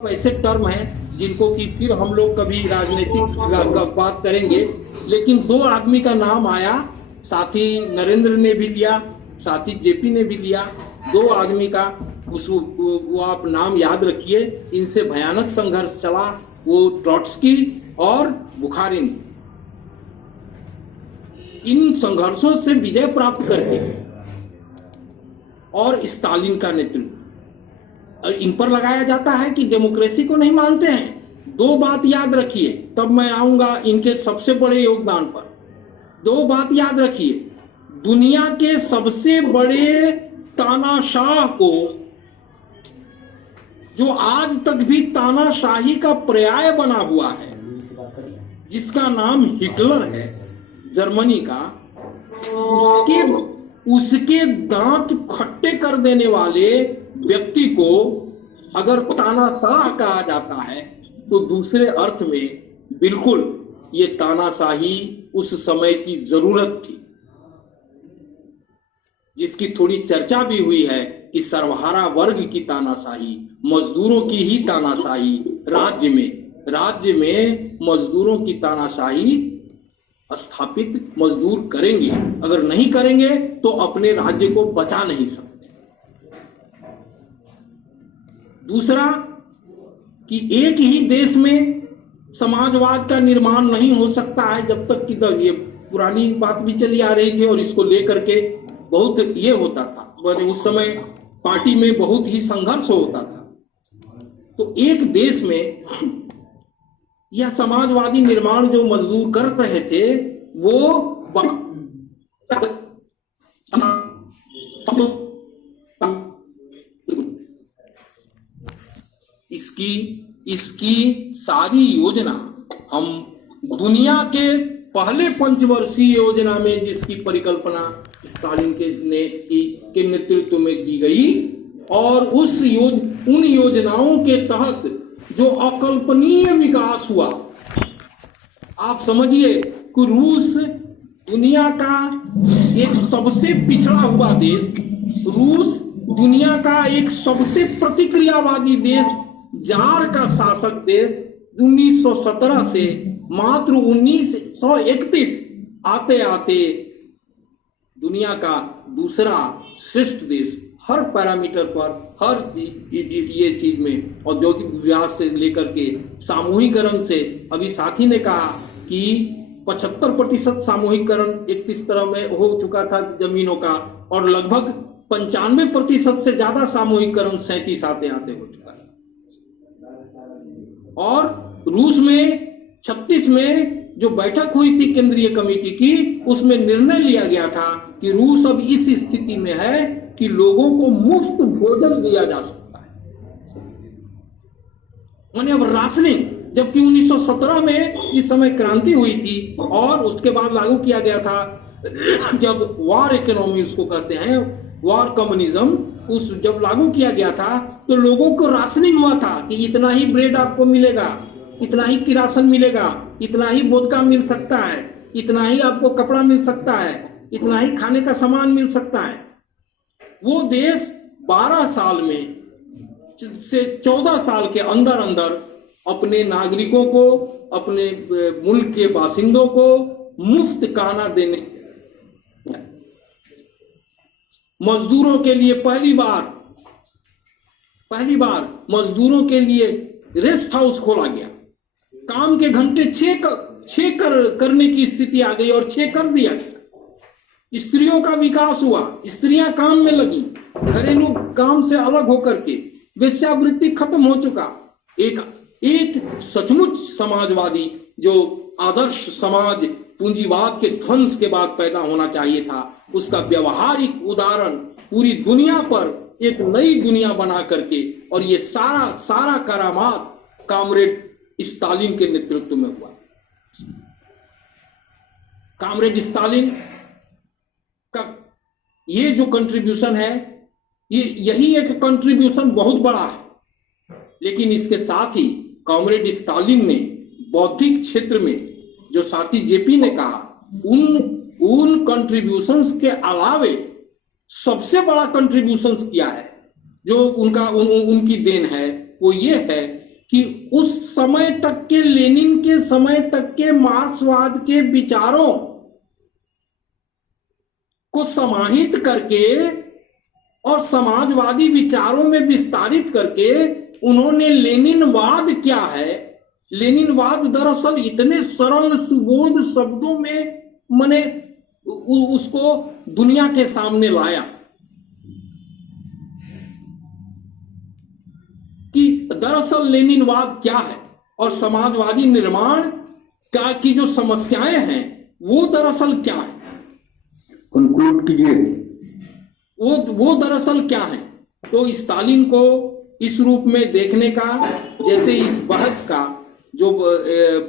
ऐसे टर्म हैं जिनको कि फिर हम लोग कभी राजनीतिक बात करेंगे, लेकिन दो आदमी का नाम आया, साथी नरेंद्र ने भी लिया, साथी जेपी ने भी लिया। दो आदमी का वो आप नाम याद रखिए। इनसे भयानक संघर्ष चला, वो ट्रॉट्स्की और बुखारिन। इन संघर्षों से विजय प्राप्त करके और स्टालिन का नेतृत्व इन पर लगाया जाता है कि डेमोक्रेसी को नहीं मानते हैं। दो बात याद रखिए, तब मैं आऊंगा इनके सबसे बड़े योगदान पर। दो बात याद रखिए, दुनिया के सबसे बड़े तानाशाह को, जो आज तक भी तानाशाही का पर्याय बना हुआ है, जिसका नाम हिटलर है जर्मनी का, उसके दांत खट्टे कर देने वाले व्यक्ति को अगर तानाशाह कहा जाता है तो दूसरे अर्थ में बिल्कुल ये तानाशाही उस समय की जरूरत थी, जिसकी थोड़ी चर्चा भी हुई है कि सर्वहारा वर्ग की तानाशाही, मजदूरों की ही तानाशाही, राज्य में मजदूरों की तानाशाही स्थापित मजदूर करेंगे, अगर नहीं करेंगे तो अपने राज्य को बचा नहीं सकते। दूसरा कि एक ही देश में समाजवाद का निर्माण नहीं हो सकता है जब तक कि ये पुरानी बात भी चली आ रही थी और इसको लेकर के बहुत ये होता था, उस समय पार्टी में बहुत ही संघर्ष होता था। तो एक देश में यह समाजवादी निर्माण जो मजदूर कर रहे थे वो इसकी सारी योजना हम दुनिया के पहले पंचवर्षीय योजना में, जिसकी परिकल्पना स्टालिन के नेतृत्व में की गई, और उन योजनाओं के तहत जो अकल्पनीय विकास हुआ। आप समझिए कि रूस दुनिया का एक सबसे पिछड़ा हुआ देश, रूस दुनिया का एक सबसे प्रतिक्रियावादी देश, जार का शासक देश, 1917 से मात्र 1931 आते आते दुनिया का दूसरा श्रेष्ठ देश, हर पैरामीटर पर, हर ये चीज में, औद्योगिक विकास से लेकर के सामूहिकरण से, अभी साथी ने कहा कि 75% सामूहिकरण 31 तरह में हो चुका था जमीनों का, और लगभग 95% से ज्यादा सामूहिकरण 37 आते हो चुका है। और रूस में 36 में जो बैठक हुई थी केंद्रीय कमेटी की, उसमें निर्णय लिया गया था कि रूस अब इस स्थिति में है कि लोगों को मुफ्त भोजन दिया जा सकता है, माने अब राशनिंग। जबकि 1917 में जिस समय क्रांति हुई थी और उसके बाद लागू किया गया था, जब वॉर इकोनॉमी उसको कहते हैं, वॉर कम्युनिज्म, उस जब लागू किया गया था तो लोगों को राशनिंग हुआ था कि इतना ही ब्रेड आपको मिलेगा, इतना ही किरासन मिलेगा, इतना ही वोदका मिल सकता है, इतना ही आपको कपड़ा मिल सकता है, इतना ही खाने का सामान मिल सकता है। वो देश 12 साल में से 14 साल के अंदर अंदर अपने नागरिकों को, अपने मुल्क के बासिंदों को मुफ्त खाना देने, मजदूरों के लिए पहली बार मजदूरों के लिए रेस्ट हाउस खोला गया, काम के घंटे 6 करने की स्थिति आ गई और 6 कर दिया गया। स्त्रियों का विकास हुआ, स्त्रियां काम में लगी, घरेलू काम से अलग होकर के वेश्यावृत्ति खत्म हो चुका। एक सचमुच समाजवादी, जो आदर्श समाज पूंजीवाद के ध्वंस के बाद पैदा होना चाहिए था, उसका व्यवहारिक उदाहरण पूरी दुनिया पर एक नई दुनिया बना करके, और ये सारा करामात कॉमरेड स्टालिन के नेतृत्व में हुआ। कॉमरेड स्टालिन का ये जो कंट्रीब्यूशन है, यही एक कंट्रीब्यूशन बहुत बड़ा है। लेकिन इसके साथ ही कॉमरेड स्टालिन ने बौद्धिक क्षेत्र में, जो साथी जेपी ने कहा, उन कंट्रीब्यूशंस के अलावे सबसे बड़ा कंट्रीब्यूशंस किया है, जो उनकी देन है, वो ये है कि उस समय तक के, लेनिन के समय तक के मार्क्सवाद के विचारों को समाहित करके और समाजवादी विचारों में विस्तारित करके उन्होंने लेनिनवाद क्या है, लेनिनवाद दरअसल इतने सरल सुबोध शब्दों में मैंने उसको दुनिया के सामने लाया कि दरअसल लेनिनवाद क्या है और समाजवादी निर्माण का की जो समस्याएं हैं वो दरअसल क्या है, कंक्लूड कीजिए। वो दरअसल क्या है। तो स्टालिन को इस रूप में देखने का, जैसे इस बहस का जो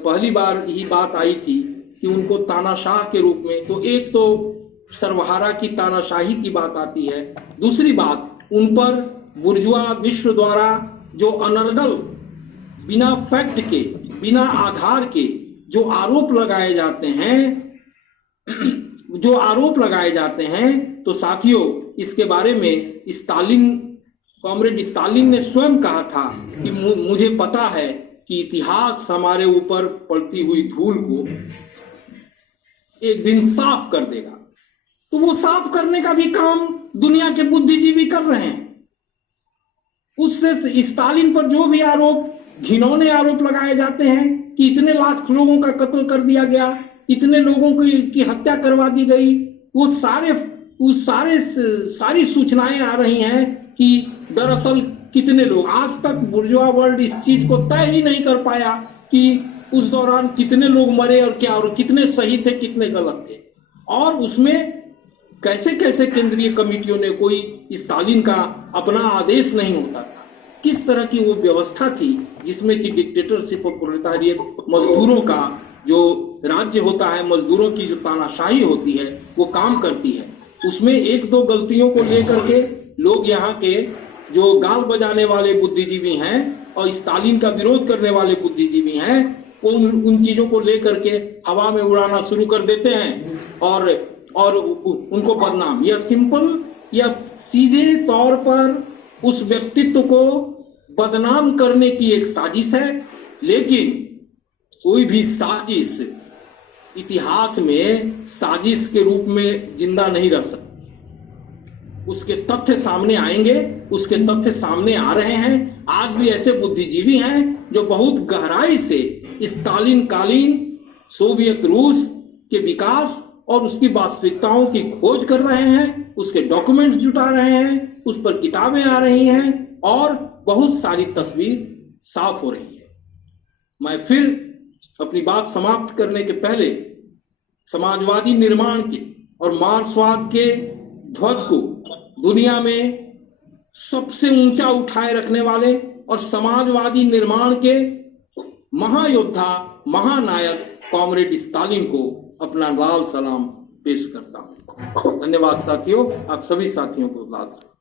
पहली बार ही बात आई थी कि उनको तानाशाह के रूप में, तो एक तो सर्वहारा की तानाशाही की बात आती है, दूसरी बात उन पर बुर्जुआ विश्व द्वारा जो अनर्गल, बिना फैक्ट के, बिना आधार के जो आरोप लगाए जाते हैं, तो साथियों इसके बारे में कॉमरेड स्टालिन ने स्वयं कहा था कि मुझे पता है कि इतिहास हमारे ऊपर पड़ती हुई धूल को एक दिन साफ कर देगा। तो वो साफ करने का भी काम दुनिया के बुद्धिजीवी कर रहे हैं। उससे स्टालिन पर जो भी आरोप, घिनौने आरोप लगाए जाते हैं कि इतने लाख लोगों का कत्ल कर दिया गया, इतने लोगों की हत्या करवा दी गई, वो सारी सूचनाएं आ रही हैं कि दरअसल कितने लोग, आज तक बुर्जुआ वर्ल्ड इस चीज को तय ही नहीं कर पाया कि उस दौरान कितने लोग मरे और क्या, और कितने सही थे कितने गलत थे, और उसमें कैसे कैसे केंद्रीय कमेटियों ने, कोई स्टालिन का अपना आदेश नहीं होता था, किस तरह की वो व्यवस्था थी जिसमें कि डिक्टेटरशिप और प्रोलेटारिएट, मजदूरों का जो राज्य होता है, मजदूरों की जो तानाशाही होती है वो काम करती है। उसमें एक दो गलतियों को लेकर के लोग यहाँ के जो गाल बजाने वाले बुद्धिजीवी हैं और स्टालिन का विरोध करने वाले बुद्धिजीवी हैं, वो उन चीजों को लेकर के हवा में उड़ाना शुरू कर देते हैं और उनको बदनाम, या सिंपल या सीधे तौर पर उस व्यक्तित्व को बदनाम करने की एक साजिश है। लेकिन कोई भी साजिश इतिहास में साजिश के रूप में जिंदा नहीं रह सकती। उसके तथ्य सामने आएंगे, उसके तथ्य सामने आ रहे हैं। आज भी ऐसे बुद्धिजीवी हैं जो बहुत गहराई से स्टालिन कालीन सोवियत रूस के विकास और उसकी वास्तविकताओं की खोज कर रहे हैं, उसके डॉक्यूमेंट्स जुटा रहे हैं, उस पर किताबें आ रही हैं और बहुत सारी तस्वीर साफ हो रही है। मैं फिर अपनी बात समाप्त करने के पहले समाजवादी निर्माण के और मार्क्सवाद के ध्वज को दुनिया में सबसे ऊंचा उठाए रखने वाले और समाजवादी निर्माण के महायोद्धा, महानायक कॉमरेड स्टालिन को अपना लाल सलाम पेश करता हूं। धन्यवाद साथियों, आप सभी साथियों को लाल सलाम।